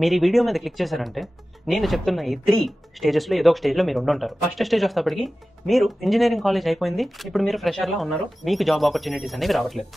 మీరు ఈ వీడియో మీద క్లిక్ చేశారంటే నేను చెప్తున్న ఈ 3 స్టేజెస్లో ఏదో ఒక స్టేజ్లో మీరు ఉండుంటారు. ఫస్ట్ స్టేజ్ వస్తేప్పటికి మీరు ఇంజనీరింగ్ కాలేజ్ అయిపోయింది, ఇప్పుడు మీరు ఫ్రెషర్లా ఉన్నారు, మీకు జాబ్ ఆపర్చునిటీస్ అనేవి రావట్లేదు.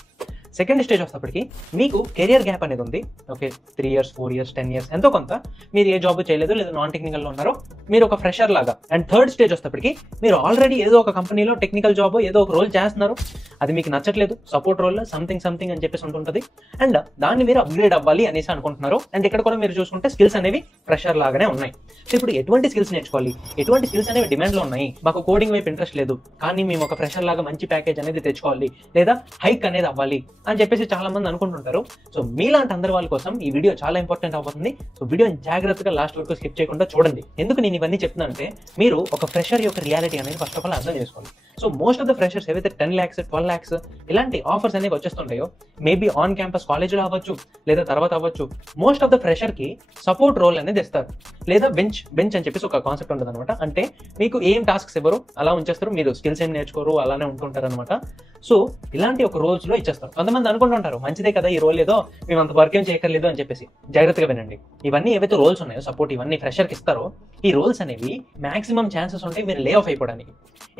సెకండ్ స్టేజ్ వస్తేప్పటికి మీకు కెరియర్ గ్యాప్ అనేది ఉంది. ఓకే, 3 years 4 years 10 years ఎంతో కొంత మీరు ఏ జాబ్ చేయలేదు, లేదా నాన్ టెక్నికల్లో ఉన్నారో మీరు ఒక ఫ్రెషర్ లాగా. అండ్ థర్డ్ స్టేజ్ వస్తేప్పటికి మీరు ఆల్రెడీ ఏదో ఒక కంపెనీలో టెక్నికల్ జాబ్ ఏదో ఒక రోల్ చేస్తున్నారు, అది మీకు నచ్చట్లేదు, సపోర్ట్ రోల్ సంథింగ్ అని చెప్పేసి ఉంటుంటుంది. అండ్ దాన్ని మీరు అప్గ్రేడ్ అవ్వాలి అనేసి అనుకుంటున్నారు. అండ్ ఇక్కడ కూడా మీరు చూసుకుంటే స్కిల్స్ అనేవి ఫ్రెషర్ లాగానే ఉన్నాయి. సో ఇప్పుడు ఎటువంటి స్కిల్స్ నేర్చుకోవాలి, ఎటువంటి స్కిల్స్ అనేవి డిమాండ్లో ఉన్నాయి, మాకు కోడింగ్ వైపు ఇంట్రెస్ట్ లేదు కానీ మేము ఒక ఫ్రెషర్ లాగా మంచి ప్యాకేజ్ అనేది తెచ్చుకోవాలి, లేదా హైక్ అనేది అవ్వాలి అని చెప్పేసి చాలా మంది అనుకుంటుంటారు. సో మీలాంటి అందరి వాళ్ళ కోసం ఈ వీడియో చాలా ఇంపార్టెంట్ అవుతుంది. సో వీడియోని జాగ్రత్తగా లాస్ట్ వరకు స్కిప్ చేయకుండా చూడండి. ఎందుకు నేను ఇవన్నీ చెప్తున్నానంటే మీరు ఒక ఫ్రెషర్ యొక్క రియాలిటీ అనేది ఫస్ట్ ఆఫ్ ఆల్ అర్థం చేసుకోవాలి. So most of the freshers ఏవైతే 10 lakhs 12 lakhs ఇలాంటి ఆఫర్స్ అనేవి వచ్చేస్తుంటాయో, మేబీ ఆన్ క్యాంపస్ కాలేజీలో అవ్వచ్చు, లేదా తర్వాత అవ్వచ్చు, మోస్ట్ ఆఫ్ ద ఫ్రెషర్ కి సపోర్ట్ రోల్ అనేది ఇస్తారు, లేదా బెంచ్ అని చెప్పేసి ఒక కాన్సెప్ట్ ఉంటుంది అనమాట. అంటే మీకు ఏం టాస్క్స్ ఇవ్వరు, అలా ఉంచేస్తారు, మీరు స్కిల్స్ ఏం నేర్చుకోరు, అలానే ఉంటుంటారు అనమాట. సో ఇలాంటి ఒక రోల్స్ లో ఇచ్చేస్తారు. కొంతమంది అనుకుంటుంటారు మంచిదే కదా ఈ రోల్, ఏదో మేము అంత వర్క్ ఏం చేయక్కర్లేదు అని చెప్పేసి. జాగ్రత్తగా వినండి, ఇవన్నీ ఏవైతే రోల్స్ ఉన్నాయో సపోర్ట్ ఇవన్నీ ఫ్రెషర్ కి ఇస్తారో, ఈ రోల్స్ అనేవి మాక్సిమం ఛాన్సెస్ ఉంటాయి మీరు లే ఆఫ్ అయిపోవడానికి.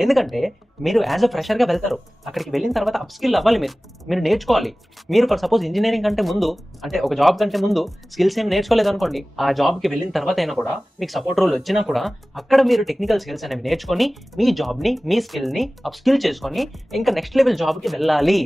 ఎందుకంటే మీరు యాజ్ అ ఫ్రెషర్ గా వెళ్తారు, అక్కడికి వెళ్ళిన తర్వాత అప్ స్కిల్ అవ్వాలి, మీరు నేర్చుకోవాలి. మీరు ఫర్ సపోజ్ ఇంజనీరింగ్ కంటే ముందు, అంటే ఒక జాబ్ కంటే ముందు స్కిల్స్ ఏం నేర్చుకోలేదు అనుకోండి, ఆ జాబ్ కి వెళ్ళిన తర్వాత అయినా కూడా మీకు సపోర్ట్ రోల్ వచ్చినా కూడా అక్కడ మీరు టెక్నికల్ స్కిల్స్ అనేవి నేర్చుకొని మీ జాబ్ ని, మీ స్కిల్ ని అప్ స్కిల్ చేసుకొని ఇంకా నెక్స్ట్ లెవెల్ జాబ్ కి వెళ్ళాలి.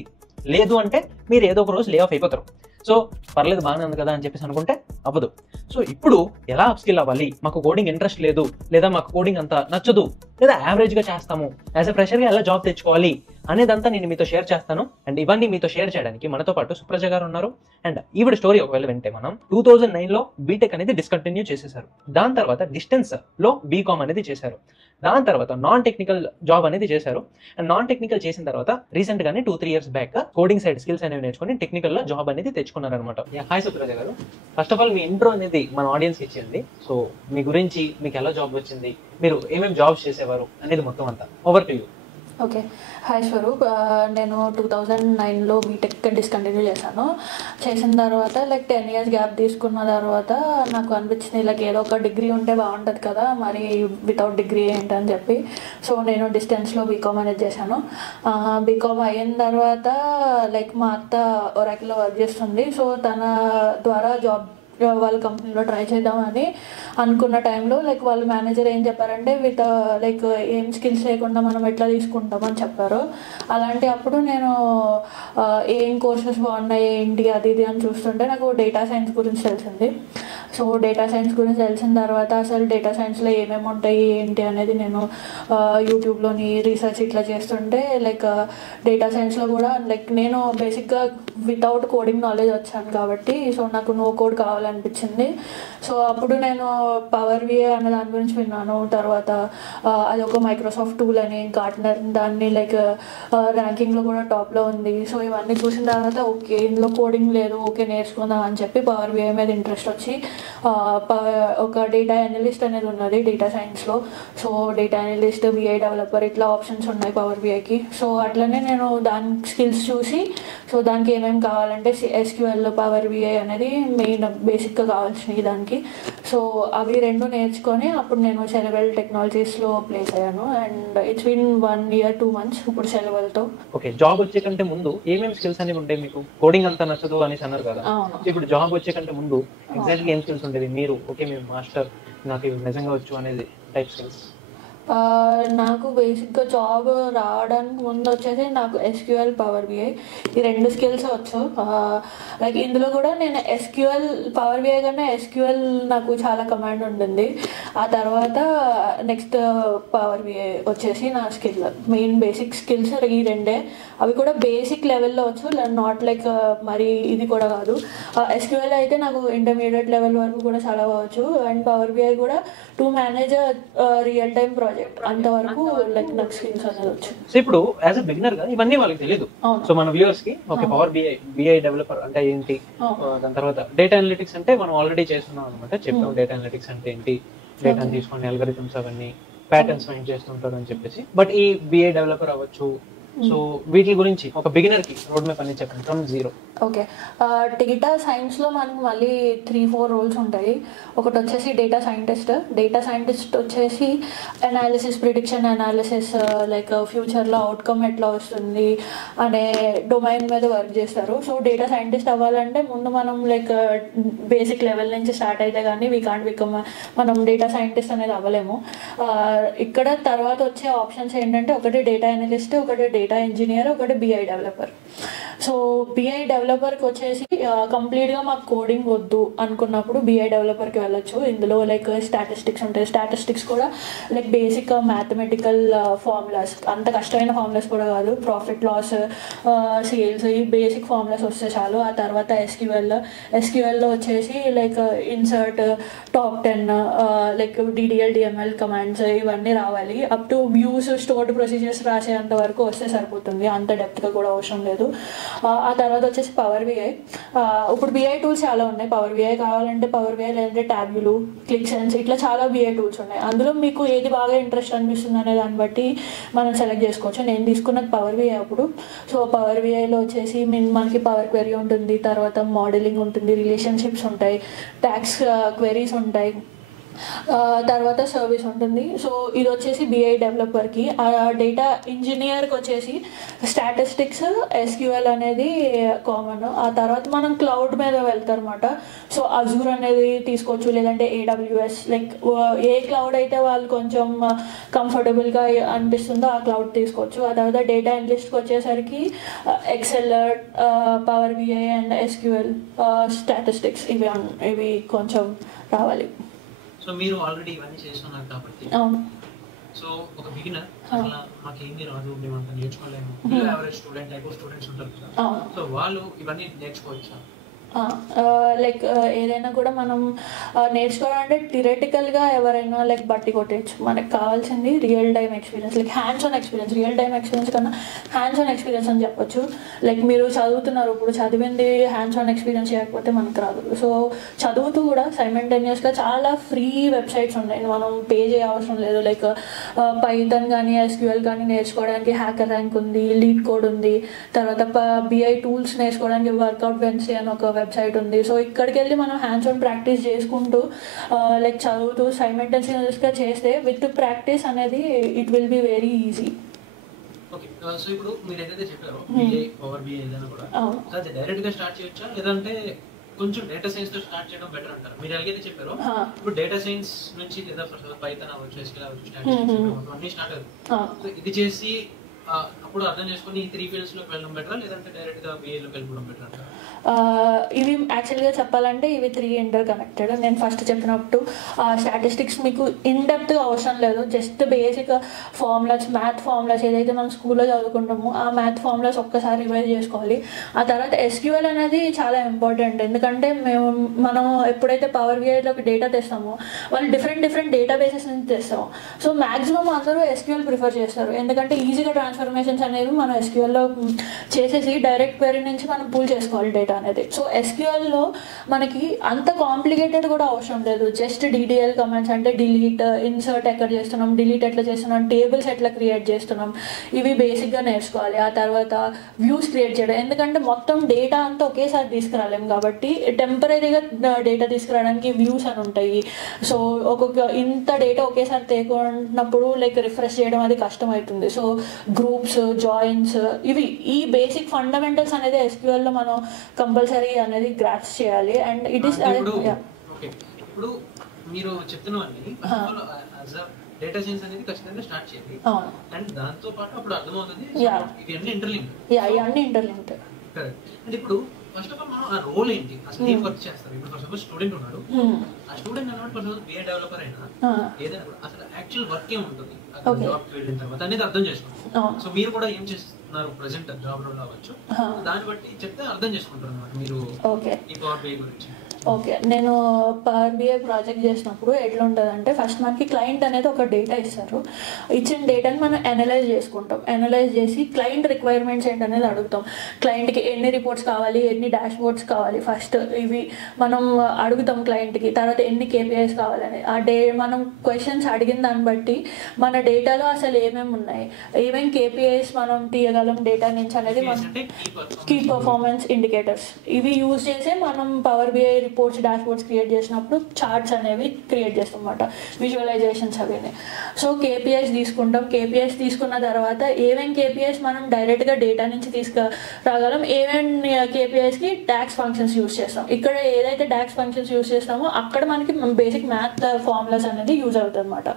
లేదు అంటే మీరు ఏదో ఒక రోజు లే ఆఫ్ అయిపోతారు. సో పర్లేదు బాగానే ఉంది కదా అని చెప్పేసి అనుకుంటే అవ్వదు. సో ఇప్పుడు ఎలా అప్ స్కిల్ అవ్వాలి, మాకు కోడింగ్ ఇంట్రెస్ట్ లేదు, లేదా మాకు కోడింగ్ అంత నచ్చదు, లేదా యావరేజ్ గా చేస్తాము, యాజ్ అ ఫ్రెషర్ గా ఎలా జాబ్ తెచ్చుకోవాలి అనేదంతా నేను మీతో షేర్ చేస్తాను. అండ్ ఇవన్నీ మీతో షేర్ చేయడానికి మనతో పాటు సుప్రజ గారు ఉన్నారు. అండ్ ఈవిడ స్టోరీ ఒకవేళ వింటే, మనం 2009లో బీటెక్ అనేది డిస్కంటిన్యూ చేసేసారు. దాని తర్వాత డిస్టెన్స్ లో బీకామ్ అనేది చేశారు. దాని తర్వాత నాన్ టెక్నికల్ జాబ్ అనేది చేశారు. అండ్ నాన్ టెక్నికల్ చేసిన తర్వాత రీసెంట్ గానే 2-3 years back coding side skills అనేవి నేర్చుకుని టెక్నికల్ లో జాబ్ అనేది తెచ్చుకున్నారు అనమాట. హాయ్ సుప్రజ గారు, first of all me intro అనేది మన ఆడియన్స్ ఇచ్చింది. సో మీ గురించి, మీకు ఎలా జాబ్ వచ్చింది, మీరు ఏమేమి జాబ్స్ చేసేవారు అనేది మొత్తం అంతా over to you. Okay, hi Swaroop. నేను 2009లో బీటెక్ డిస్కంటిన్యూ చేసిన తర్వాత 10 years గ్యాప్ తీసుకున్న తర్వాత నాకు అనిపించింది ఏదో ఒక డిగ్రీ ఉంటే బాగుంటుంది కదా, మరి వితౌట్ డిగ్రీ ఏంటని చెప్పి. సో నేను డిస్టెన్స్లో బీకామ్ అనేది చేశాను. బీకామ్ అయిన తర్వాత మా అత్త ఒరాకిల్లో వర్క్ చేస్తుంది. సో తన ద్వారా జాబ్ వాళ్ళ కంపెనీలో ట్రై చేద్దామని అనుకున్న టైంలో వాళ్ళ మేనేజర్ ఏం చెప్పారంటే, ఏం స్కిల్స్ లేకుండా మనం ఎట్లా తీసుకుంటామని చెప్పారు. అలాంటి అప్పుడు నేను ఏం కోర్సెస్ బాగున్నాయి ఏంటి అది ఇది అని చూస్తుంటే నాకు డేటా సైన్స్ గురించి తెలిసింది. సో డేటా సైన్స్ గురించి తెలిసిన తర్వాత అసలు డేటా సైన్స్లో ఏమేమి ఉంటాయి ఏంటి అనేది నేను యూట్యూబ్లోని రీసెర్చ్ ఇట్లా చేస్తుంటే డేటా సైన్స్లో కూడా నేను బేసిక్గా వితౌట్ కోడింగ్ నాలెడ్జ్ వచ్చాను కాబట్టి, సో నాకు నో కోడ్ కావాలనిపించింది. సో అప్పుడు నేను పవర్ బిఐ అనే దాని గురించి విన్నాను. తర్వాత అది ఒక మైక్రోసాఫ్ట్ టూల్ అని, గార్ట్నర్ దాన్ని ర్యాంకింగ్లో కూడా టాప్లో ఉంది. సో ఇవన్నీ చూసిన తర్వాత ఓకే ఇందులో కోడింగ్ లేదు, ఓకే నేర్చుకుందాం అని చెప్పి పవర్ బిఐ మీద ఇంట్రెస్ట్ వచ్చి ఒక డేటా అనలిస్ట్ అనేది ఉన్నది డేటా సైన్స్లో. So data analyst, BI developer ఇట్లా ఆప్షన్స్ ఉన్నాయి పవర్ బిఐకి. సో అట్లనే నేను దాని స్కిల్స్ చూసి, సో దానికి ఏమేమి కావాలంటే ఎస్క్యూఎల్, పవర్ బిఐ అనేది మెయిన్ బేసిక్గా కావాల్సినవి దానికి. సో అవి రెండు నేర్చుకొని అప్పుడు నేను సెలవెల్ టెక్నాలజీస్లో ప్లేస్ అయ్యాను. And it's been 1 year 2 months ఇప్పుడు సెలవెల్తో. ఓకే, జాబ్ వచ్చే కంటే ముందు ఏమేమి స్కిల్స్ అనేవి ఉంటాయి మీకు? కోడింగ్ అంతా నచ్చదు అనేసి అన్నారు కదా, ఇప్పుడు జాబ్ వచ్చే కంటే ముందు ఎగ్జాక్ట్గా ఏం స్కిల్స్ ఉండేది? మీరు ఓకే మేము మాస్టర్, నాకు ఇవి నిజంగా వచ్చు అనేది టైప్ స్కిల్స్. నాకు బేసిక్గా జాబ్ రావడానికి ముందు వచ్చేసి నాకు ఎస్క్యూఎల్, పవర్ బిఐ ఈ 2 స్కిల్స్ వచ్చు. ఇందులో కూడా నేను ఎస్క్యూఎల్, పవర్ బిఐ కన్నా ఎస్క్యూఎల్ నాకు చాలా కమాండ్ ఉంటుంది. ఆ తర్వాత నెక్స్ట్ పవర్ బిఐ వచ్చేసి నా స్కిల్, మెయిన్ బేసిక్ స్కిల్స్ ఈ 2. అవి కూడా బేసిక్ లెవెల్లో వచ్చు, నాట్ మరి ఇది కూడా కాదు. ఎస్క్యూఎల్ అయితే నాకు ఇంటర్మీడియట్ లెవెల్ వరకు కూడా చాలా వచ్చు. అండ్ పవర్ బిఐ కూడా to manage real time project అంతవరకు నాకు స్కిల్స్ అనేది వచ్చు. సో ఇప్పుడు యాజ్ అ బిగినర్ గా ఇవన్నీ వాళ్ళకి తెలియదు. సో మన వ్యూవర్స్ కి ఓకే పవర్ బిఐ డెవలపర్ అంటే ఏంటి, దాని తర్వాత డేటా అనలిటిక్స్ అంటే మనం ఆల్రెడీ చేస్తున్నాం అనమాట, చెప్పాం డేటా అనలిటిక్స్ అంటే ఏంటి, డేటాను తీసుకొని అల్గరిథమ్స్ అవన్నీ ప్యాటర్న్స్ ఫైండ్ చేస్తుంటారు అని చెప్పేసి. బట్ ఈ బిఐ డెవలపర్ అవ్వచ్చు, సో వీటి గురించి ఒక బిగినర్కి రోడ్ మ్యాప్ అనేది చెప్పండి ఫ్రమ్ జీరో. ఓకే, డేటా సైన్స్లో మనకు మళ్ళీ 3-4 రోల్స్ ఉంటాయి. ఒకటి వచ్చేసి డేటా సైంటిస్ట్ వచ్చేసి అనాలిసిస్, ప్రిడిక్షన్ అనాలిసిస్, లైక్ ఫ్యూచర్లో అవుట్కమ్ ఎట్లా వస్తుంది అనే డొమైన్ మీద వర్క్ చేస్తారు. సో డేటా సైంటిస్ట్ అవ్వాలంటే ముందు మనం లైక్ బేసిక్ లెవెల్ నుంచి స్టార్ట్ అయితే కానీ వీ కాంట్ బికమ్ మనం డేటా సైంటిస్ట్ అనేది అవ్వలేము. ఇక్కడ తర్వాత వచ్చే ఆప్షన్స్ ఏంటంటే ఒకటి డేటా అనలిస్ట్, ఒకటి డేటా ఇంజనీర్, ఒకటి BI డెవలపర్. సో BI డెవలపర్కి వచ్చేసి కంప్లీట్గా మాకు కోడింగ్ వద్దు అనుకున్నప్పుడు BI డెవలపర్కి వెళ్ళొచ్చు. ఇందులో లైక్ స్టాటిస్టిక్స్ ఉంటాయి. స్టాటిస్టిక్స్ కూడా లైక్ బేసిక్ మ్యాథమెటికల్ ఫార్ములాస్, అంత కష్టమైన ఫార్ములాస్ కూడా కాదు, ప్రాఫిట్ లాస్, సేల్స్, ఈ బేసిక్ ఫార్ములాస్ వస్తే చాలు. ఆ తర్వాత ఎస్క్యూఎల్లో వచ్చేసి like insert, top 10, like DDL DML commands ఇవన్నీ రావాలి. Up to views, stored procedures రాసేంత వరకు వస్తే సరిపోతుంది, అంత డెప్త్గా కూడా అవసరం లేదు. ఆ తర్వాత వచ్చేసి పవర్ BI. ఇప్పుడు BI టూల్స్ చాలా ఉన్నాయి. పవర్ BI కావాలంటే పవర్ BI, లేదంటే ట్యాబ్లు, క్లిక్ సెన్స్, ఇట్లా చాలా BI టూల్స్ ఉన్నాయి. అందులో మీకు ఏది బాగా ఇంట్రెస్ట్ అనిపిస్తుంది అనే దాన్ని బట్టి మనం సెలెక్ట్ చేసుకోవచ్చు. నేను తీసుకున్నది పవర్ BI అప్పుడు. సో పవర్ BIలో వచ్చేసి మనకి పవర్ క్వెరీ ఉంటుంది, తర్వాత మోడలింగ్ ఉంటుంది, రిలేషన్షిప్స్ ఉంటాయి, ట్యాక్స్ క్వెరీస్ ఉంటాయి, తర్వాత సర్వీస్ ఉంటుంది. సో ఇది వచ్చేసి BI డెవలపర్కి. డేటా ఇంజనీర్కి వచ్చేసి స్టాటిస్టిక్స్, SQL అనేది కామన్. ఆ తర్వాత మనం క్లౌడ్ మీద వెళ్తారన్నమాట. సో అజూర్ అనేది తీసుకోవచ్చు, లేదంటే AWS, లైక్ ఏ క్లౌడ్ అయితే వాళ్ళు కొంచెం కంఫర్టబుల్గా అనిపిస్తుందో ఆ క్లౌడ్ తీసుకోవచ్చు. ఆ తర్వాత డేటా అనలిస్ట్కి వచ్చేసరికి Excel, power BI and SQL, statistics ఇవి కొంచెం రావాలి. సో మీరు ఆల్రెడీ ఇవన్నీ చేస్తున్నారు కాబట్టి, సో ఒక బిగినర్ అసలు మాకేమీ రాదు, మేమంతా నేర్చుకోలేము, average student type of students ఉంటారు కదా, సో వాళ్ళు ఇవన్నీ నేర్చుకోవచ్చా? లైక్ ఏదైనా కూడా మనం నేర్చుకోవాలంటే థియరిటికల్గా ఎవరైనా లైక్ బట్టి కొట్టచ్చు. మనకు కావాల్సింది real time experience, like hands on experience. Real time experience కన్నా హ్యాండ్స్ ఆన్ ఎక్స్పీరియన్స్ అని చెప్పొచ్చు. లైక్ మీరు చదువుతున్నారు, ఇప్పుడు చదివింది హ్యాండ్స్ ఆన్ ఎక్స్పీరియన్స్ చేయకపోతే మనకు రాదు. సో చదువుతూ కూడా సైమల్టేనియస్గా చాలా ఫ్రీ వెబ్సైట్స్ ఉన్నాయి, మనం పే చేయ అవసరం లేదు. లైక్ పైథాన్ కానీ SQL కానీ నేర్చుకోవడానికి హ్యాకర్ ర్యాంక్ ఉంది, లీడ్ కోడ్ ఉంది, తర్వాత BI టూల్స్ నేర్చుకోవడానికి వర్కౌట్ వెన్సీ అని ఒక వెబ్సైట్ ఉంది. సో ఇక్కడికి వెళ్ళి మనం హ్యాండ్స్ ఆన్ ప్రాక్టీస్ చేసుకుంటూ లైక్ చదువుతూ సైమల్టేనియస్గా చేస్తే విత్ ప్రాక్టీస్ అనేది it will be very easy. Okay, so ఇప్పుడు మీరు ఏదైతే చెప్పారో BI, పవర్ BI ఏదైనా కూడా అది డైరెక్ట్గా స్టార్ట్ చేయొచ్చా, లేదంటే కొంచెం డేటా సైన్స్ తో స్టార్ట్ చేయడం బెటర్ అంటారు? మీరు ఎలాగైతే చెప్పారో ఇప్పుడు డేటా సైన్స్ నుంచి లేదా పైథాన్ అవ్వచ్చు, SQL అవ్వచ్చు, స్టాటిస్టిక్స్ అన్నీ స్టార్ట్ అవుతుంది. ఇది చేసి అప్పుడు అర్థం చేసుకుని 3 ఫీల్డ్స్ లోకి వెళ్ళడం బెటరా, లేదంటే డైరెక్ట్ గా BI లోకి వెళ్ళడం బెటర్ అంటారా? ఇవి యాక్చువల్గా చెప్పాలంటే ఇవి 3 ఇంటర్ కనెక్టెడ్. నేను ఫస్ట్ చెప్పినప్పుడు స్టాటిస్టిక్స్ మీకు ఇన్ డెప్త్గా అవసరం లేదు, just basic formulas, math formulas ఏదైతే మనం స్కూల్లో చదువుకుంటామో ఆ మ్యాథ్ ఫార్ములాస్ ఒక్కసారి రివైజ్ చేసుకోవాలి. ఆ తర్వాత SQL అనేది చాలా ఇంపార్టెంట్, ఎందుకంటే మనం ఎప్పుడైతే పవర్ BIలోకి డేటా తెస్తామో వాళ్ళు డిఫరెంట్ డేటాబేసెస్ నుంచి తెస్తాము. సో మ్యాక్సిమం అందరూ SQL ప్రిఫర్ చేస్తారు, ఎందుకంటే ఈజీగా ట్రాన్స్ఫర్మేషన్స్ అనేవి మనం SQLలో చేసేసి డైరెక్ట్ క్వెరీ నుంచి మనం పూల్ చేసుకోవాలి డేటా అనేది. సో SQLలో మనకి అంత కాంప్లికేటెడ్ కూడా అవసరం లేదు, జస్ట్ DDL కమాండ్స్ అంటే డిలీట్, ఇన్సర్ట్ ఎక్కడ చేస్తున్నాం, డిలీట్ ఎట్లా చేస్తున్నాం, టేబుల్స్ ఎట్లా క్రియేట్ చేస్తున్నాం, ఇవి బేసిక్గా నేర్చుకోవాలి. ఆ తర్వాత వ్యూస్ క్రియేట్ చేయడం, ఎందుకంటే మొత్తం డేటా అంతా ఒకేసారి తీసుకురాలేము కాబట్టి టెంపరీగా డేటా తీసుకురావడానికి వ్యూస్ అని ఉంటాయి. సో ఇంత డేటా ఒకేసారి తేకున్నప్పుడు లైక్ రిఫ్రెష్ చేయడం అది కష్టం అవుతుంది. సో గ్రూప్స్, జాయిన్స్, ఈ బేసిక్ ఫండమెంటల్స్ అనేది SQLలో మనం కంపల్సరీ అనేది గ్రాస్ప్ చేయాలి. అండ్ ఇట్ ఈస్ ఇప్పుడు మీరు చెప్తున్నవన్నీ డేటా సైన్స్ అనేది ఖచ్చితంగా స్టార్ట్ చేయాలి, అండ్ దాంతో పాటు అప్పుడు అర్థమవుతుంది ఇవన్నీ ఇంటర్లింక్. ఇవన్నీ ఇంటర్లింక్. కరెక్ట్. అంటే ఇప్పుడు ఫస్ట్ ఆఫ్ ఆల్ మనం ఆ రోల్ ఏంటి, అసలు ఏం వర్క్ చేస్తారు? ఇప్పుడు ఫస్ట్ ఆఫ్ ఆల్ స్టూడెంట్ ఉన్నాడు, ఆ స్టూడెంట్ అన్నమాట first of all BI developer అయినా ఏదైనా కూడా అసలు యాక్చువల్ వర్క్ ఏం ఉంటుంది జాబ్ వెళ్ళిన తర్వాత అనేది అర్థం చేసుకుంటాం. సో మీరు కూడా ఏం చేస్తున్నారు ప్రెసెంట్ జాబ్ రోల్ అవ్వచ్చు, దాన్ని బట్టి చెప్తే అర్థం చేసుకుంటారు అన్నమాట మీరు ఈ పవర్ BI గురించి. ఓకే, నేను పవర్ బిఐ ప్రాజెక్ట్ చేసినప్పుడు ఎట్లా ఉంటుంది అంటే ఫస్ట్ మనకి క్లయింట్ అనేది ఒక డేటా ఇస్తారు. ఇచ్చిన డేటాని మనం అనలైజ్ చేసుకుంటాం. అనలైజ్ చేసి క్లయింట్ రిక్వైర్మెంట్స్ ఏంటనేది అడుగుతాం. క్లయింట్కి ఎన్ని రిపోర్ట్స్ కావాలి, ఎన్ని డాష్ బోర్డ్స్ కావాలి, ఫస్ట్ ఇవి మనం అడుగుతాం క్లయింట్కి. తర్వాత ఎన్ని కేపీఐస్ కావాలని మనం క్వశ్చన్స్ అడిగిన దాన్ని బట్టి మన డేటాలో అసలు ఏమేమి ఉన్నాయి, ఏమేమి కేపీఐస్ మనం తీయగలం డేటా నుంచి అనేది మనం కీ పర్ఫార్మెన్స్ ఇండికేటర్స్ ఇవి యూజ్ చేసే మనం power BI reports dashboards create చేసినప్పుడు చార్ట్స్ అనేవి క్రియేట్ చేస్తాం అన్నమాట, విజువలైజేషన్స్ అవిని. సో కేపీఐస్ తీసుకుంటాం. కేపీఐస్ తీసుకున్న తర్వాత ఏమేమి కేపీఐస్ మనం డైరెక్ట్గా డేటా నుంచి తీసుకురాగలం, ఏమేమి కేపీఐస్కి డాక్స్ ఫంక్షన్స్ యూజ్ చేస్తాం. ఇక్కడ ఏదైతే డాక్స్ ఫంక్షన్స్ యూజ్ చేస్తామో అక్కడ మనకి బేసిక్ మ్యాథ్ ఫార్ములాస్ అనేది యూజ్ అవుతుంది అనమాట.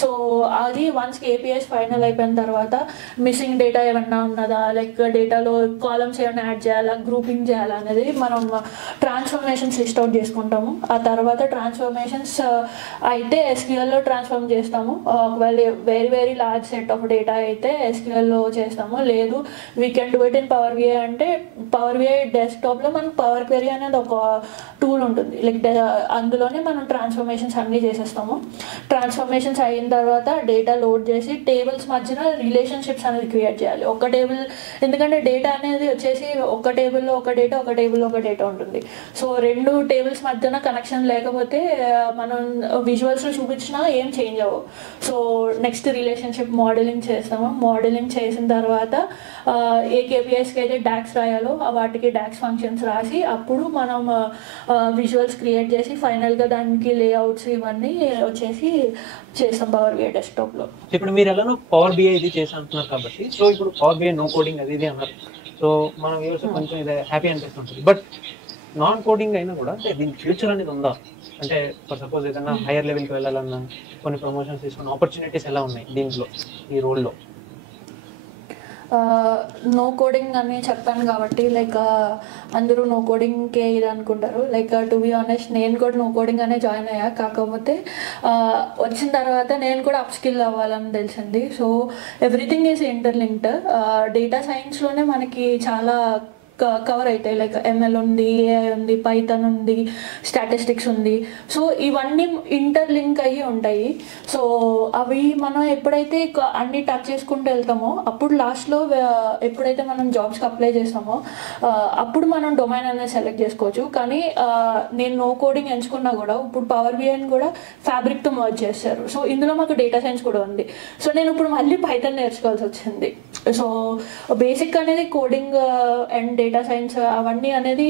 సో అది వన్స్ కేపీఐస్ ఫైనల్ అయిపోయిన తర్వాత మిస్సింగ్ డేటా ఏమన్నా ఉన్నదా, లైక్ డేటాలో కాలమ్స్ ఏమైనా యాడ్ చేయాలా, గ్రూపింగ్ చేయాలా అనేది మనం ట్రాన్స్ఫర్మేషన్స్ లిస్ట్ అవుట్ చేసుకుంటాము. ఆ తర్వాత ట్రాన్స్ఫర్మేషన్స్ అయితే ఎస్క్యూఎల్లో ట్రాన్స్ఫార్మ్ చేస్తాము. ఒకవేళ very very large set of data అయితే ఎస్క్యూఎల్లో చేస్తాము. లేదు we can do it in power BI అంటే పవర్ బిఐ డెస్క్టాప్లో మనకు పవర్ క్వెరీ అనేది ఒక టూల్ ఉంటుంది. లైక్ అందులోనే మనం ట్రాన్స్ఫర్మేషన్స్ అన్నీ చేసేస్తాము. ట్రాన్స్ఫర్మేషన్స్ అయిన తర్వాత డేటా లోడ్ చేసి టేబుల్స్ మధ్యన రిలేషన్షిప్స్ అనేది క్రియేట్ చేయాలి. ఒక టేబుల్ ఎందుకంటే డేటా అనేది వచ్చేసి ఒక టేబుల్లో ఒక డేటా, ఒక టేబుల్లో ఒక డేటా ఉంటుంది. సో రెండు టేబుల్స్ మధ్యన కనెక్షన్ లేకపోతే మనం విజువల్స్లో చూపించినా ఏం చేంజ్ అవ్వవు. సో నెక్స్ట్ రిలేషన్షిప్ మోడలింగ్ చేస్తాము. మోడలింగ్ చేసిన తర్వాత ఏ కేపీఐస్కి అయితే డాక్స్ రాయాలో వాటికి డాక్స్ ఫంక్షన్స్ రాసి అప్పుడు మనం విజువల్స్ క్రియేట్ చేసి ఫైనల్గా దానికి లేఅవుట్స్ ఇవన్నీ వచ్చేసి చేస్తాం పవర్ బిఐ డెస్క్టాప్లో. ఇప్పుడు మీరు ఎలానో పవర్ బిఐ ఇది చేసి అంటున్నారు కాబట్టి, సో ఇప్పుడు పవర్ బిఐ నో కోడింగ్ అది ఇది అన్నారు. సో మన వ్యూవర్స్ కొంచెం ఇది హ్యాపీ అనిపిస్తుంటుంది. బట్ నాన్ కోడింగ్ అయినా కూడా అంటే దీనికి ఫ్యూచర్ అనేది ఉందా? అంటే ఫర్ సపోజ్ ఏదైనా హైయర్ లెవెల్కి వెళ్ళాలన్నా కొన్ని ప్రమోషన్స్ తీసుకున్న ఆపర్చునిటీస్ ఎలా ఉన్నాయి దీంట్లో, ఈ రోల్లో? నో కోడింగ్ అని చెప్పాను కాబట్టి లైక్ అందరూ నో కోడింగ్కే ఇది అనుకుంటారు. లైక్ టు బి ఆనెస్ట్ నేను కూడా నో కోడింగ్ అనే జాయిన్ అయ్యా. కాకపోతే వచ్చిన తర్వాత నేను కూడా అప్ స్కిల్ అవ్వాలని తెలిసింది. So everything is interlinked. Data సైన్స్లోనే మనకి చాలా కవర్ అవుతాయి. లైక్ ఎంఎల్ ఉంది, ఏఐ ఉంది, పైథాన్ ఉంది, స్టాటిస్టిక్స్ ఉంది. సో ఇవన్నీ ఇంటర్లింక్ అయ్యి ఉంటాయి. సో అవి మనం ఎప్పుడైతే అన్ని టచ్ చేసుకుంటూ వెళ్తామో అప్పుడు లాస్ట్లో ఎప్పుడైతే మనం జాబ్స్కి అప్లై చేస్తామో అప్పుడు మనం డొమైన్ అనేది సెలెక్ట్ చేసుకోవచ్చు. కానీ నేను నో కోడింగ్ ఎంచుకున్నా కూడా ఇప్పుడు పవర్ బిఐని కూడా ఫ్యాబ్రిక్తో మర్జ్ చేస్తారు. సో ఇందులో మాకు డేటా సైన్స్ కూడా ఉంది. సో నేను ఇప్పుడు మళ్ళీ పైథాన్ నేర్చుకోవాల్సి వచ్చింది. సో బేసిక్ అనేది కోడింగ్ అండ్ డేటా సైన్స్ అవన్నీ అనేది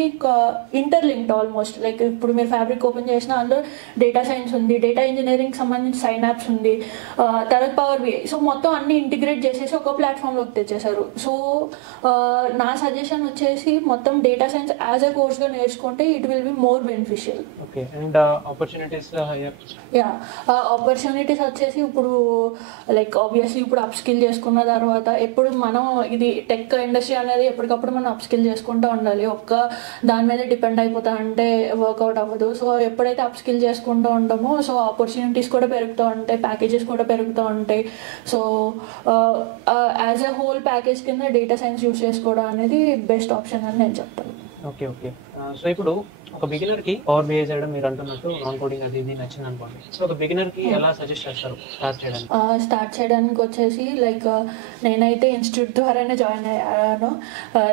ఇంటర్లింక్డ్ ఆల్మోస్ట్. లైక్ ఇప్పుడు మీరు ఫ్యాబ్రిక్ ఓపెన్ చేసినా అందులో డేటా సైన్స్ ఉంది, డేటా ఇంజనీరింగ్ సంబంధించి సైనాప్స్ ఉంది, తర్వాత పవర్ బిఐ. సో మొత్తం అన్ని ఇంటిగ్రేట్ చేసేసి ఒక ప్లాట్ఫామ్లోకి తెచ్చేసారు. సో నా సజెషన్ వచ్చేసి మొత్తం డేటా సైన్స్ యాజ్ అ కోర్స్గా నేర్చుకుంటే it will be more beneficial. Okay, and opportunities opportunities వచ్చేసి ఇప్పుడు లైక్ ఆబ్వియస్లీ ఇప్పుడు అప్ స్కిల్ చేసుకున్న తర్వాత ఎప్పుడు మనం ఇది టెక్ ఇండస్ట్రీ అనేది ఎప్పటికప్పుడు మనం అప్ స్కిల్ చేసుకుంటూ ఉండాలి. ఒక్క దాని మీద డిపెండ్ అయిపోతా అంటే వర్కౌట్ అవ్వదు. సో ఎప్పుడైతే అప్ స్కిల్ చేసుకుంటూ ఉంటామో సో ఆపర్చునిటీస్ కూడా పెరుగుతూ ఉంటాయి, ప్యాకేజెస్ కూడా పెరుగుతూ ఉంటాయి. So as a whole package కింద డేటా సైన్స్ యూస్ చేసుకోవడం అనేది బెస్ట్ ఆప్షన్ అని నేను చెప్తాను. Okay okay. సో ఇప్పుడు ఒక బిగినర్కి పవర్ బిఐ చేయడం మీరు అంటున్నట్టు నాన్ కోడింగ్ అది ఇది నచ్చింది అనుకోండి. సో ఒక బిగినర్కి ఎలా సజెస్ట్ చేస్తారు స్టార్ట్ చేయడానికి వచ్చేసి లైక్ నేనైతే ఇన్స్టిట్యూట్ ద్వారానే జాయిన్ అయ్యాను.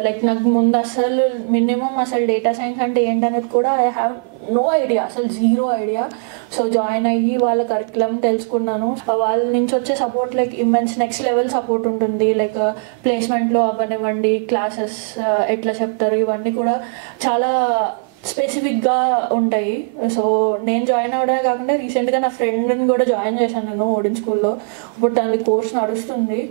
లైక్ నాకు ముందు అసలు మినిమం అసలు డేటా సైన్స్ అంటే ఏంటనేది కూడా ఐ హ్యావ్ నో ఐడియా, అసలు జీరో ఐడియా. సో జాయిన్ అయ్యి వాళ్ళ కరికులం తెలుసుకున్నాను. వాళ్ళ నుంచి వచ్చే support like immense next level support ఉంటుంది. లైక్ ప్లేస్మెంట్లో అవ్వనివ్వండి, క్లాసెస్ ఎట్లా చెప్తారు, ఇవన్నీ కూడా చాలా స్పెసిఫిక్గా ఉంటాయి. సో నేను జాయిన్ అవ్వడమే కాకుండా రీసెంట్గా నా ఫ్రెండ్ని కూడా జాయిన్ చేశాను నేను ఓడిన్ స్కూల్లో. ఇప్పుడు దాని కోర్స్ నడుస్తుంది.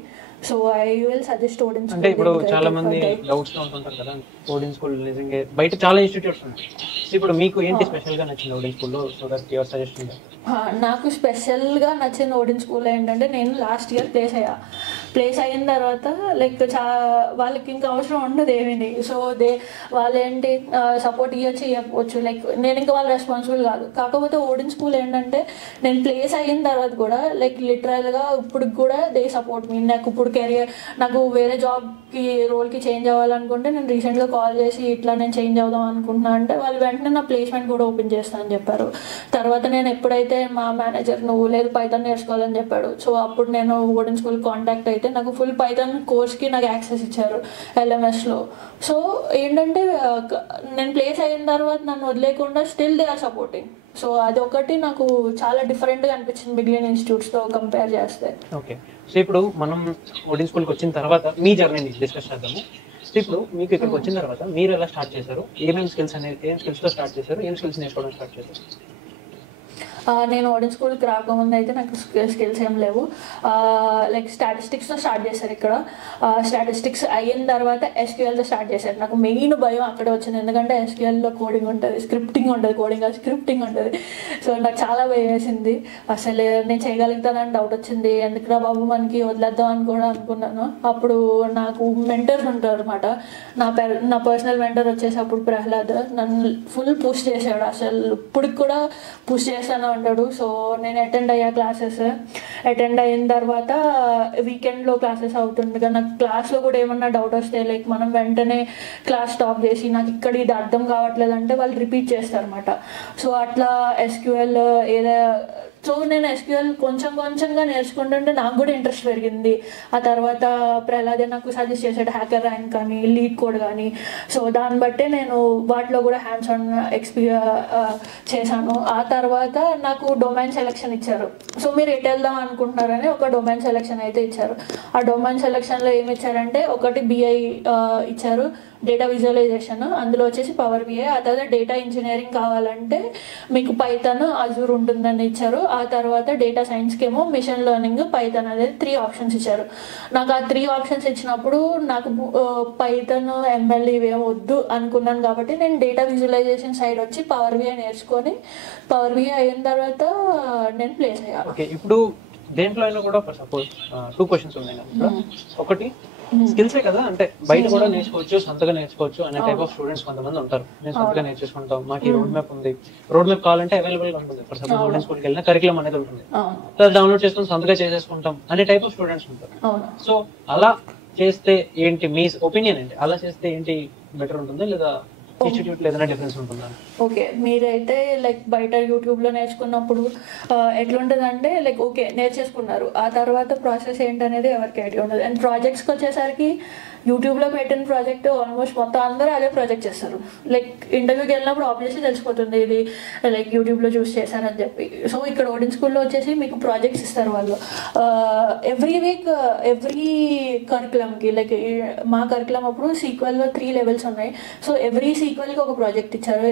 So I will suggest Odin school. అంటే ఇప్పుడు చాలా మంది డౌట్స్ ఉంటుంటారు కదా ఓడిన్ స్కూల్ నిజంగా బయట చాలా ఇన్స్టిట్యూట్స్ ఉన్నాయి. ఇప్పుడు మీకు ఏంటి స్పెషల్గా నచ్చింది ఓడిన్ స్కూల్లో? So that your suggestion. నాకు స్పెషల్గా నచ్చిన ఓడిన్ స్కూల్ ఏంటంటే నేను లాస్ట్ ఇయర్ ప్లేస్ అయ్యా. ప్లేస్ అయిన తర్వాత లైక్ వాళ్ళకి ఇంకా అవసరం ఉండదు ఏమీ. సో వాళ్ళేంటి సపోర్ట్ ఇవ్వచ్చు లైక్ నేను ఇంకా వాళ్ళ రెస్పాన్సిబుల్ కాదు. కాకపోతే ఓడిన్ స్కూల్ ఏంటంటే నేను ప్లేస్ అయిన తర్వాత కూడా లైక్ లిటరల్గా ఇప్పుడు కూడా దే సపోర్ట్ మీ. నాకు ఇప్పుడు కెరియర్ నాకు వేరే జాబ్కి రోల్కి చేంజ్ అవ్వాలనుకుంటే నేను రీసెంట్గా కాల్ చేసి ఇట్లా నేను చేంజ్ అవుదాం అనుకుంటున్నా అంటే వాళ్ళు వెంటనే నా ప్లేస్మెంట్ కూడా ఓపెన్ చేస్తానని చెప్పారు. తర్వాత నేను ఎప్పుడైతే మా మేనేజర్ నువ్వు లేదు పైథాన్ నేర్చుకోవాలని చెప్పాడు. సో అప్పుడు నేను ఓడిన్ స్కూల్ కాంటాక్ట్ అయితే నాకు ఫుల్ పైథాన్ కోర్స్కి నాకు యాక్సెస్ ఇచ్చారు LMSలో. సో ఏంటంటే నేను ప్లేస్ అయిన తర్వాత నన్ను వదిలేకుండా still they are supporting. So అదొకటి నాకు చాలా డిఫరెంట్గా అనిపించింది మిగిలిన ఇన్స్టిట్యూట్స్తో కంపేర్ చేస్తే. ఓకే, సో ఇప్పుడు మనం ఓడిన్ స్కూల్కి వచ్చిన తర్వాత మీ జర్నీని డిస్కస్ చేద్దాము. సో ఇప్పుడు మీకు ఇక్కడికి వచ్చిన తర్వాత మీరు ఎలా స్టార్ట్ చేశారు, ఏం స్కిల్స్తో స్టార్ట్ చేశారు, ఏం స్కిల్స్ నేర్చుకోవడం స్టార్ట్ చేశారు? నేను ఓడిన్ స్కూల్కి రాకముందు అయితే నాకు స్కిల్స్ ఏం లేవు. లైక్ స్టాటిస్టిక్స్తో స్టార్ట్ చేశారు ఇక్కడ. స్టాటిస్టిక్స్ అయిన తర్వాత SQLతో స్టార్ట్ చేశారు. నాకు మెయిన్ భయం అక్కడే వచ్చింది, ఎందుకంటే SQLలో కోడింగ్ ఉంటుంది, స్క్రిప్టింగ్ ఉంటుంది, కోడింగ్ కాదు స్క్రిప్టింగ్ ఉంటుంది. సో నాకు చాలా భయం వేసింది. అసలు నేను చేయగలుగుతానని డౌట్ వచ్చింది. ఎందుకురా బాబు మనకి వదిలేద్దాం అని కూడా అనుకున్నాను. అప్పుడు నాకు మెంటర్స్ ఉంటారు అనమాట. నా పర్సనల్ మెంటర్ వచ్చేసి అప్పుడు ప్రహ్లాద్ నన్ను ఫుల్ పుష్ చేశాడు. అసలు ఇప్పటికి కూడా పుష్ చేస్తాను ఉంటాడు. సో నేను అటెండ్ అయ్యా క్లాసెస్. అటెండ్ అయిన తర్వాత వీకెండ్లో క్లాసెస్ అవుతుండగా నాకు క్లాస్లో కూడా ఏమన్నా డౌట్ వస్తే లైక్ మనం వెంటనే క్లాస్ స్టాప్ చేసి నాకు ఇక్కడ ఇది అర్థం కావట్లేదు అంటే వాళ్ళు రిపీట్ చేస్తారు అనమాట. సో అట్లా SQL సో నేను SQL కొంచెంగా నేర్చుకుంటుంటే నాకు కూడా ఇంట్రెస్ట్ పెరిగింది. ఆ తర్వాత ప్రహ్లాదే నాకు సజెస్ట్ చేశాడు హ్యాకర్ ర్యాంక్ కానీ లీడ్ కోడ్ కానీ. సో దాన్ని బట్టే నేను వాటిలో కూడా హ్యాండ్స్ ఆన్ చేశాను. ఆ తర్వాత నాకు డొమైన్ సెలెక్షన్ ఇచ్చారు. సో మీరు ఎటు వెళ్దాం అనుకుంటున్నారని ఒక డొమైన్ సెలెక్షన్ అయితే ఇచ్చారు. ఆ డొమైన్ సెలెక్షన్లో ఏమి ఇచ్చారంటే ఒకటి BI ఇచ్చారు, డేటా విజువలైజేషన్, అందులో వచ్చేసి పవర్ BI. ఆ తర్వాత డేటా ఇంజనీరింగ్ కావాలంటే మీకు పైథాన్ అజూర్ ఉంటుందని ఇచ్చారు. ఆ తర్వాత డేటా సైన్స్కి ఏమో మిషన్ లెర్నింగ్ పైథాన్ అనేది 3 ఆప్షన్స్ ఇచ్చారు. నాకు ఆ 3 ఆప్షన్స్ ఇచ్చినప్పుడు నాకు పైథాన్ ML ఇవేం వద్దు అనుకున్నాను. కాబట్టి నేను డేటా విజువలైజేషన్ సైడ్ వచ్చి పవర్ BI నేర్చుకొని పవర్ BI అయిన తర్వాత నేను ప్లేస్ అయ్యాను. ఓకే, ఇప్పుడు దేంట్లో అయినా కూడా సపోజ్ 2 క్వశ్చన్స్ ఉన్నాయి కదా. ఒకటి స్కిల్సే కదా, అంటే బయట కూడా నేర్చుకోవచ్చు, సొంతగా నేర్చుకోవచ్చు అనే టైప్ ఆఫ్ స్టూడెంట్స్ కొంతమంది ఉంటారు. నేను సొంతగా నేర్చుకుంటాం, మాకు ఈ రోడ్ మ్యాప్ ఉంది, రోడ్ మ్యాప్ కావాలంటే అవైలబుల్ గా ఉంటుంది. ఫర్ సపోజ్ ఓడిన్ స్కూల్కి వెళ్ళిన కరికులం అనేది ఉంటుంది, సో డౌన్లోడ్ చేసుకుని సొంతగా చేసేసుకుంటాం అనే టైప్ ఆఫ్ స్టూడెంట్స్ ఉంటారు. సో అలా చేస్తే ఏంటి మీ ఒపీనియన్ ఏంటి? అలా చేస్తే ఏంటి బెటర్ ఉంటుంది, లేదా ఇన్స్టిట్యూట్ ఏదైనా డిఫరెన్స్ ఉంటుందా? ఓకే, మీరైతే లైక్ బయట యూట్యూబ్లో నేర్చుకున్నప్పుడు ఎట్లుంటుందంటే లైక్ ఓకే నేర్చేసుకున్నారు, ఆ తర్వాత ప్రాసెస్ ఏంటనేది ఎవరికి ఐడియా ఉండదు. అండ్ ప్రాజెక్ట్స్కి వచ్చేసరికి యూట్యూబ్లో పెట్టిన ప్రాజెక్ట్ ఆల్మోస్ట్ మొత్తం అందరూ అదే ప్రాజెక్ట్ చేస్తారు. లైక్ ఇంటర్వ్యూకి వెళ్ళినప్పుడు ఆబ్వియస్లీ తెలిసిపోతుంది ఇది లైక్ యూట్యూబ్లో చూస్ చేశారని చెప్పి. సో ఇక్కడ ఓడిన్ స్కూల్లో వచ్చేసి మీకు ప్రాజెక్ట్స్ ఇస్తారు వాళ్ళు ఎవ్రీ వీక్ ఎవ్రీ కరికులంకి. లైక్ మా కరికులం అప్పుడు సీక్వెల్లో 3 లెవెల్స్ ఉన్నాయి. సో ఎవ్రీ సీక్వెల్కి ఒక ప్రాజెక్ట్ ఇచ్చారు.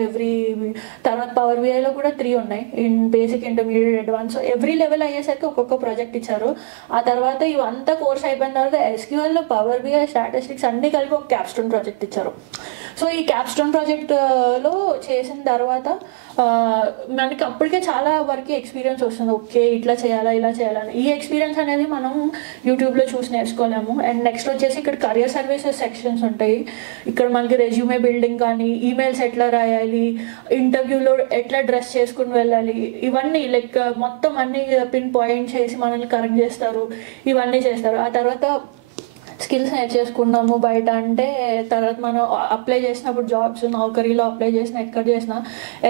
తర్వాత పవర్ BIలో కూడా 3 ఉన్నాయి, in basic, intermediate, advance. So every level అయ్యేసరికి ఒక్కొక్క ప్రాజెక్ట్ ఇచ్చారు. ఆ తర్వాత ఇవంతా కోర్స్ అయిపోయిన తర్వాత SQLలో పవర్ BI స్టాటిస్టిక్స్ అన్నీ కలిపి ఒక క్యాప్స్టోన్ ప్రాజెక్ట్ ఇచ్చారు. సో ఈ క్యాప్స్టోన్ ప్రాజెక్ట్లో చేసిన తర్వాత మనకి అప్పటికే చాలా వరకు ఎక్స్పీరియన్స్ వస్తుంది. ఓకే ఇట్లా చేయాలా ఇలా చేయాలని. ఈ ఎక్స్పీరియన్స్ అనేది మనం యూట్యూబ్లో చూసి నేర్చుకోలేము. అండ్ నెక్స్ట్ వచ్చేసి ఇక్కడ కరియర్ సర్వీసెస్ సెక్షన్స్ ఉంటాయి. ఇక్కడ మనకి రెజ్యూమే బిల్డింగ్ కానీ, ఈమెయిల్స్ ఎట్లా రాయాలి, ఇంటర్వ్యూలో ఎట్లా డ్రెస్ చేసుకుని వెళ్ళాలి, ఇవన్నీ లైక్ మొత్తం అన్ని పిన్ పాయింట్ చేసి మనల్ని కరెక్ట్ చేస్తారు, ఇవన్నీ చేస్తారు. ఆ తర్వాత స్కిల్స్ నేర్చేసుకున్నాము బయట అంటే తర్వాత మనం అప్లై చేసినప్పుడు జాబ్స్ నౌకరీలో అప్లై చేసినా ఎక్కడ చేసినా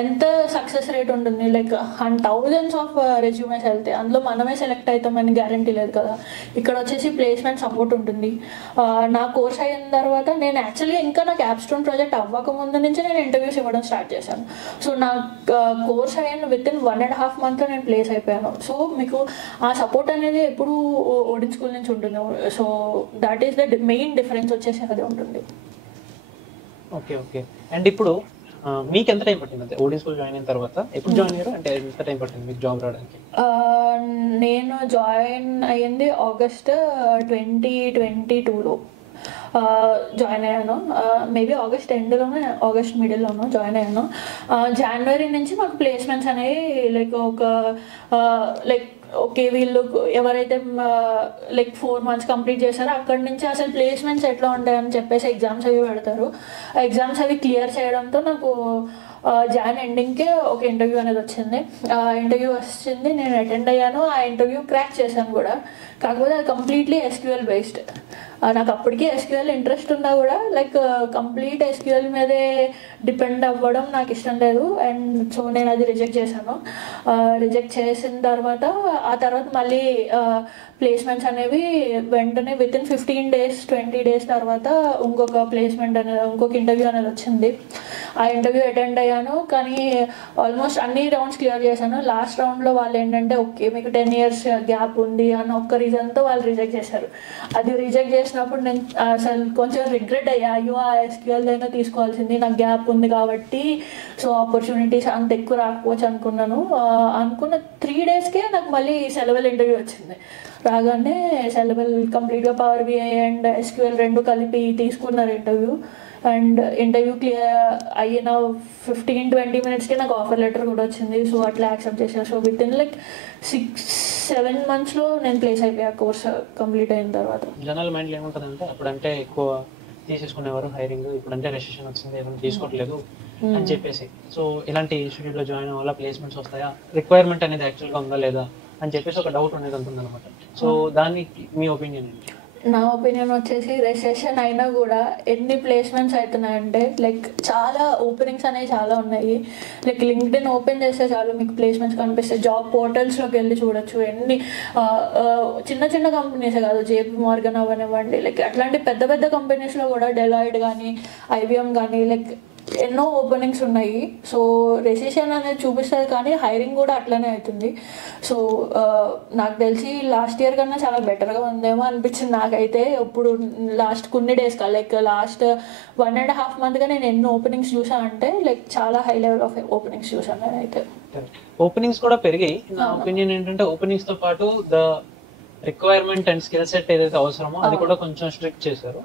ఎంత సక్సెస్ రేట్ ఉంటుంది. లైక్ థౌజండ్స్ ఆఫ్ రెజ్యూమేస్ వెళ్తాయి, అందులో మనమే సెలెక్ట్ అవుతామని గ్యారంటీ లేదు కదా. ఇక్కడ వచ్చేసి ప్లేస్మెంట్ సపోర్ట్ ఉంటుంది. నా కోర్స్ అయిన తర్వాత నేను యాక్చువల్గా ఇంకా నా క్యాప్స్టోన్ ప్రాజెక్ట్ అవ్వకముందు నుంచి నేను ఇంటర్వ్యూస్ ఇవ్వడం స్టార్ట్ చేశాను. సో నా కోర్స్ అయిన వితిన్ 1.5 month నేను ప్లేస్ అయిపోయాను. సో మీకు ఆ సపోర్ట్ అనేది ఎప్పుడు ఓడిన్ స్కూల్ నుంచి ఉంటుంది. So that is the main difference వచ్చేసి అదే ఉంటుంది. ఓకే ఓకే, అండ్ ఇప్పుడు మీకు ఎంత టైం పట్టింది ఓడిన్ స్కూల్ జాయిన్ అయిన తర్వాత? ఎప్పుడు జాయిన్ అయ్యారు, అంటే ఎంత టైం పట్టింది మీకు జాబ్ రావడానికి? నేను జాయిన్ అయ్యింది August 2022లో. జాయిన్ అయ్యాను. మేబీ ఆగస్ట్ ఎండ్లోనే, ఆగస్ట్ మిడిల్లోనూ జాయిన్ అయ్యాను. జనవరి నుంచి మాకు ప్లేస్మెంట్స్ అనేవి లైక్ లైక్ ఓకే, వీళ్ళు ఎవరైతే లైక్ 4 months కంప్లీట్ చేశారో అక్కడి నుంచి అసలు ప్లేస్మెంట్స్ ఎట్లా ఉంటాయని చెప్పేసి ఎగ్జామ్స్ అవి పెడతారు. ఆ ఎగ్జామ్స్ అవి క్లియర్ చేయడంతో నాకు జాన్ ఎండింగ్కే ఒక ఇంటర్వ్యూ అనేది వచ్చింది. ఆ ఇంటర్వ్యూ వచ్చింది, నేను అటెండ్ అయ్యాను. ఆ ఇంటర్వ్యూ క్రాక్ చేశాను కూడా. కాకపోతే అది కంప్లీట్లీ ఎస్క్యూఎల్ బేస్డ్. నాకు అప్పటికే ఎస్క్యూఎల్ ఇంట్రెస్ట్ ఉన్నా కూడా లైక్ కంప్లీట్ ఎస్క్యూఎల్ మీదే డిపెండ్ అవ్వడం నాకు ఇష్టం లేదు. అండ్ సో నేను అది రిజెక్ట్ చేశాను. రిజెక్ట్ చేసిన తర్వాత ఆ తర్వాత మళ్ళీ ప్లేస్మెంట్స్ అనేవి వెంటనే వితిన్ 15 days 20 days తర్వాత ఇంకొక ప్లేస్మెంట్ అనేది, ఇంకొక ఇంటర్వ్యూ అనేది వచ్చింది. ఆ ఇంటర్వ్యూ అటెండ్ అయ్యాను. కానీ ఆల్మోస్ట్ అన్ని రౌండ్స్ క్లియర్ చేశాను. లాస్ట్ రౌండ్లో వాళ్ళు ఏంటంటే ఓకే మీకు 10 years గ్యాప్ ఉంది అన్న ఒక్క రీజన్తో వాళ్ళు రిజెక్ట్ చేశారు. అది రిజెక్ట్ చేసినప్పుడు నేను అసలు కొంచెం రిగ్రెట్ అయ్యా. అయ్యో ఆ ఎస్క్యూఎల్ అయినా తీసుకోవాల్సింది, నాకు గ్యాప్ ఉంది కాబట్టి సో ఆపర్చునిటీస్ అంత ఎక్కువ రాకపోవచ్చు అనుకున్నాను. అనుకున్న 3 daysకే నాకు మళ్ళీ సెలవుల ఇంటర్వ్యూ వచ్చింది. రాగానే సెలవుల్ కంప్లీట్గా పవర్ బిఐ అండ్ ఎస్క్యూఎల్ రెండు కలిపి తీసుకున్నారు ఇంటర్వ్యూ. అండ్ ఇంటర్వ్యూ క్లియర్ అయిన 15-20 minutesకే నాకు ఆఫర్ లెటర్ కూడా వచ్చింది. సో అట్లా యాక్సెప్ట్ చేశాను. సో విత్ ఇన్ లైక్ 6-7 monthsలో నేను ప్లేస్ అయిపోయా కోర్స్ కంప్లీట్ అయిన తర్వాత. జనరల్ మైండ్లో ఏముంటుందంటే అప్పుడంటే ఎక్కువ తీసేసుకునేవారు హైరింగ్, ఇప్పుడంటే రెసిషన్ వచ్చింది ఏమైనా తీసుకోవట్లేదు అని చెప్పేసి. సో ఇలాంటి ఇన్స్టిట్యూట్లో జాయిన్ వల్ల ప్లేస్మెంట్స్ వస్తాయా, రిక్వైర్మెంట్ అనేది యాక్చువల్గా ఉందా లేదా అని చెప్పేసి ఒక డౌట్ అనేది ఉంటుంది అనమాట. సో దానికి మీ ఒపీనియన్ ఏంటి? నా ఒపీనియన్ వచ్చేసి రెసెషన్ అయినా కూడా ఎన్ని ప్లేస్మెంట్స్ అవుతున్నాయంటే లైక్ చాలా ఓపెనింగ్స్ అనేవి చాలా ఉన్నాయి. లైక్ లింక్డ్ఇన్ ఓపెన్ చేస్తే చాలు మీకు ప్లేస్మెంట్స్ కనిపిస్తాయి. జాబ్ పోర్టల్స్లోకి వెళ్ళి చూడొచ్చు. ఎన్ని చిన్న చిన్న కంపెనీసే కాదు, జేపీ మార్గన్ అవనివ్వండి, లైక్ అట్లాంటి పెద్ద పెద్ద కంపెనీస్లో కూడా డెలాయిడ్ కానీ ఐబిఎం కానీ లైక్ ఎన్నో ఓపెనింగ్స్ ఉన్నాయి. సో రెసిషన్ అనేది చూపిస్తుంది కానీ హైరింగ్ కూడా అట్లనే అవుతుంది. సో నాకు తెలిసి లాస్ట్ ఇయర్ కన్నా చాలా బెటర్గా ఉందేమో అనిపించింది నాకైతే. ఇప్పుడు లాస్ట్ కొన్ని డేస్గా లైక్ లాస్ట్ 1.5 monthగా నేను ఎన్నో ఓపెనింగ్స్ చూసాను అంటే లైక్ చాలా హై లెవెల్ ఆఫ్ ఓపెనింగ్స్ చూసాను నేనైతే. ఓపెనింగ్స్ కూడా పెరిగాయి. నా ఒపీనియన్ ఏంటంటే ఓపెనింగ్స్తో పాటు the requirement and skill set ఏదైతే అవసరమో అది కూడా కొంచెం స్ట్రిక్ట్ చేశారు.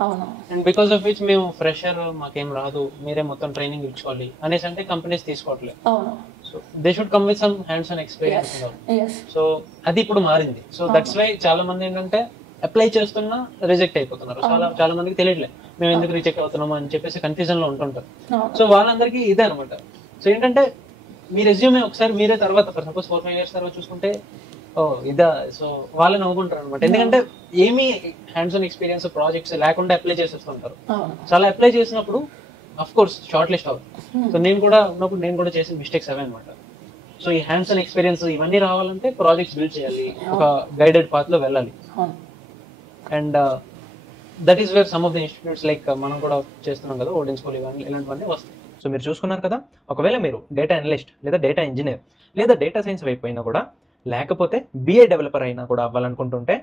అండ్ బికాస్ ఆఫ్ విచ్ మేము ఫ్రెషర్ మాకేం రాదు, మీరే మొత్తం ట్రైనింగ్ ఇచ్చుకోవాలి అనేసి అంటే కంపెనీస్ తీసుకోవట్లేదు. So they should come with some hands on experience. So అది ఇప్పుడు మారింది. సో దట్స్ వై చాలా మంది ఏంటంటే అప్లై చేస్తున్నా రిజెక్ట్ అయిపోతున్నారు. చాలా మందికి తెలియట్లేదు మేము ఎందుకు రిజెక్ట్ అవుతున్నాము అని చెప్పేసి కన్ఫ్యూజన్ లో ఉంటుంటారు. సో వాళ్ళందరికీ ఇదే అనమాట. సో ఏంటంటే మీ రెజ్యూమే ఒకసారి మీరే తర్వాత ఫర్ సపోజ్ 4-5 years తర్వాత చూసుకుంటే ఇదా, సో వాళ్ళు నవ్వుకుంటారు అనమాట. ఎందుకంటే ఏమీ హ్యాండ్స్ ఆన్ ఎక్స్పీరియన్స్ ప్రాజెక్ట్స్ లేకుండా అప్లై చేసేస్తుంటారు. చాలా అప్లై చేసినప్పుడు అఫ్ కోర్స్ షార్ట్ లిస్ట్ అవుతుంది. సో నేను కూడా ఉన్నప్పుడు నేను కూడా చేసిన మిస్టేక్స్ అవే అనమాట. సో ఈ హ్యాండ్స్ ఆన్ ఎక్స్పీరియన్స్ ఇవన్నీ రావాలంటే ప్రాజెక్ట్స్ బిల్డ్ చేయాలి, ఒక గైడెడ్ పాత్ లో వెళ్ళాలి. And that is where some of the institutes like మనం కూడా చేస్తున్నాం కదా, ఓల్డెన్ స్కూల్ ఇవన్నీ ఇలాంటివన్నీ వస్తాయి. సో మీరు చూసుకున్నారు కదా, ఒకవేళ మీరు డేటా అనలిస్ట్ లేదా డేటా ఇంజనీర్ లేదా డేటా సైన్స్ వైపు అయినా కూడా, లేకపోతే బిఏ డెవలపర్ అయినా కూడా అవ్వాలనుకుంటుంటే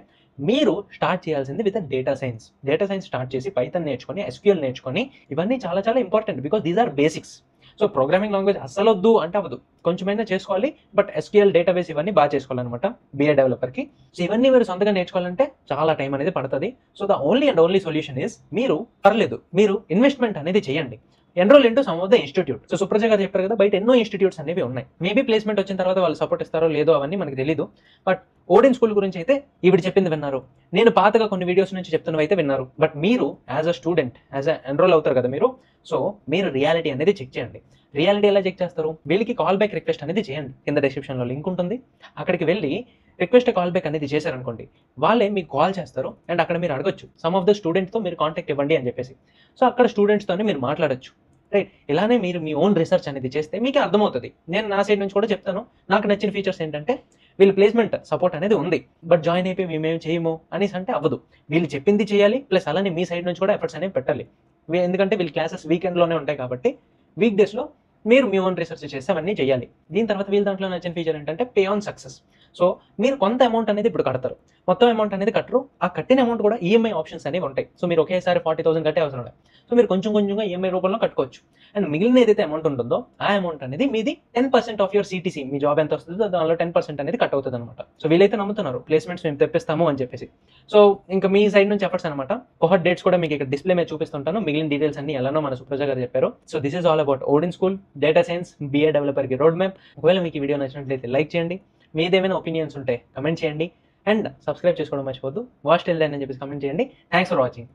మీరు స్టార్ట్ చేయాల్సింది with data science. Data science start చేసి పైథాన్ నేర్చుకొని, ఎస్క్యూఎల్ నేర్చుకొని, ఇవన్నీ చాలా చాలా important because these are basics. So programming language అస్సలు వద్దు అంటే అవ్వదు, కొంచెమైనా చేసుకోవాలి. బట్ ఎస్క్యూఎల్ డేటాబేస్ ఇవన్నీ బాగా చేసుకోవాలన్నమాట బిఏ డెవలపర్కి. సో ఇవన్నీ మీరు సొంతగా నేర్చుకోవాలంటే చాలా టైం అనేది పడుతుంది. So the only and only solution is మీరు మీరు ఇన్వెస్ట్మెంట్ అనేది చేయండి. Enrol into some of the institute. So Supraja garu చెప్పారు కదా, బయట ఎన్నో ఇన్స్టిట్యూట్స్ అనేవి ఉన్నాయి. మేబీ ప్లేస్మెంట్ వచ్చిన తర్వాత వాళ్ళు సపోర్ట్ ఇస్తారో లేదో అవన్నీ మనకు తెలియదు. బట్ ఓడెన్ స్కూల్ గురించి అయితే ఈవిడ చెప్పింది విన్నారు, నేను పాతగా కొన్ని వీడియోస్ నుంచి చెప్తున్నవి అయితే విన్నారు. బట్ మీరు యాజ్ అ స్టూడెంట్ ఎన్రోల్ అవుతారు కదా మీరు, సో మీరు రియాలిటీ అనేది చెక్ చేయండి. రియాలిటీ ఎలా చెక్ చేస్తారు? వీళ్ళకి కాల్ బ్యాక్ రిక్వెస్ట్ అనేది చేయండి. కింద డిస్క్రిప్షన్లో లింక్ ఉంటుంది, అక్కడికి వెళ్ళి రిక్వెస్ట్ కాల్ బ్యాక్ అనేది చేశారనుకోండి, వాళ్ళే మీకు కాల్ చేస్తారు. అండ్ అక్కడ మీరు అడగొచ్చు సమ్ ఆఫ్ ద స్టూడెంట్స్తో మీరు కాంటాక్ట్ ఇవ్వండి అని చెప్పేసి. సో అక్కడ స్టూడెంట్స్తోనే మీరు మాట్లాడొచ్చు. రైట్, ఇలానే మీరు మీ ఓన్ రీసెర్చ్ అనేది చేస్తే మీకు అర్థమవుతుంది. నేను నా సైడ్ నుంచి కూడా చెప్తాను, నాకు నచ్చిన ఫీచర్స్ ఏంటంటే వీళ్ళు ప్లేస్మెంట్ సపోర్ట్ అనేది ఉంది, బట్ జాయిన్ అయిపోయి మేమేం చేయము అనేసి అంటే అవ్వదు. వీళ్ళు చెప్పింది చేయాలి, ప్లస్ అలానే మీ సైడ్ నుంచి కూడా ఎఫర్ట్స్ అనేవి పెట్టాలి. ఎందుకంటే వీళ్ళ క్లాసెస్ వీకెండ్లోనే ఉంటాయి కాబట్టి వీక్ డేస్లో మీరు మీ ఓన్ రీసెర్చ్ చేసి అవన్నీ చేయాలి. దీని తర్వాత వీళ్ళ దాంట్లో నచ్చిన ఫీచర్ ఏంటంటే పే ఆన్ సక్సెస్. సో మీరు కొంత అమౌంట్ అనేది ఇప్పుడు కడతారు, మొత్తం అమౌంట్ అనేది కట్టరు. ఆ కట్టిన అమౌంట్ కూడా ఈఎంఐ ఆప్షన్స్ అనేవి ఉంటాయి. సో మీరు ఒకేసారి 40,000 కట్టే అవసరం లేదు. సో మీరు కొంచెం కొంచెంగా ఈఎంఐ రూపంలో కట్టుకోవచ్చు. అండ్ మిగిలిన ఏదైతే అమౌంట్ ఉంటుందో ఆ అమౌంట్ అనేది మీది 10% of your CTC, me job ఎంత వస్తుందో దానిలో 10% అనేది కట్ అవుతుంది అనమాట. సో వీళ్ళైతే నమ్ముతున్నారు ప్లేస్మెంట్స్ మేము తెప్పిస్తాము అని చెప్పేసి. సో ఇంకా మీ సైడ్ నుంచి ఎఫర్ట్స్ అనమాట. కోహర్ట్ డేట్స్ కూడా మీకు ఇక్కడ డిస్ప్లే మీద చూపిస్తుంటాను. మిగిలిన డీటెయిల్స్ అన్ని ఎలానో మన సుప్రజ గారు చెప్పారు. So this is all about Odin school data science BA డెవలపర్కి రోడ్ మ్యాప్. ఒకవేళ మీకు ఈ వీడియో నచ్చినట్లయితే లైక్ చేయండి, మీదేమైనా ఒపీనియన్స్ ఉంటే కమెంట్ చేయండి, అండ్ సబ్స్క్రైబ్ చేసుకోవడం మర్చిపోద్దు. వాచ్ టిల్ దెన్ అని చెప్పేసి కమెంట్ చేయండి. Thanks for watching.